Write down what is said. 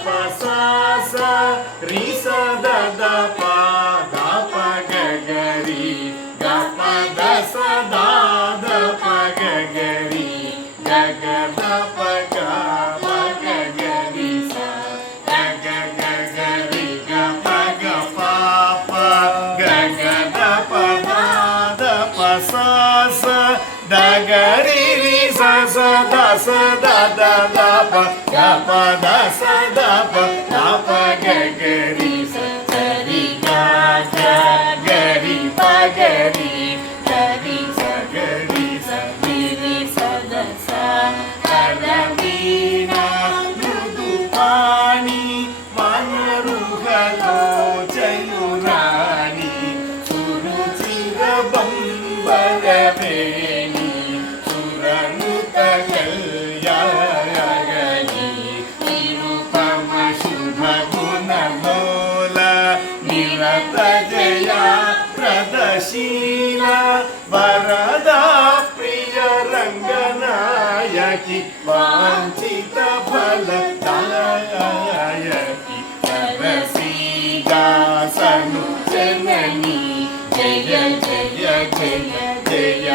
ప సా సా రి స ద ద ప ద ప గ గ రి గ ప ద స ద ద ప గ గ రి గ గ ద ప గ ప గ గ రి స గ గ గ గ రి గ ప గ ప ప గ గ ద ప ద ద ప సా సా ద గ రి రి స స ద స ద ద ద ప గ ప ద స ద ప ద ప గ గ రి స స రి గ గ గ రి ప గ రి గ రి స గ రి స రి రి స ద స హర వీణా మృదు పాణి వనరుహలో చనురాణి సురుచిర బంబర వేణి సురనుత కళ్యాణి నిరుపమ శుభ గుణలోల నిరత జయ ప్రదశీల వరదా ప్రియ రంగనాయకి వాంఛిత ఫలదాయకి సరసీదాసను జనని జయ జయ జయ జయ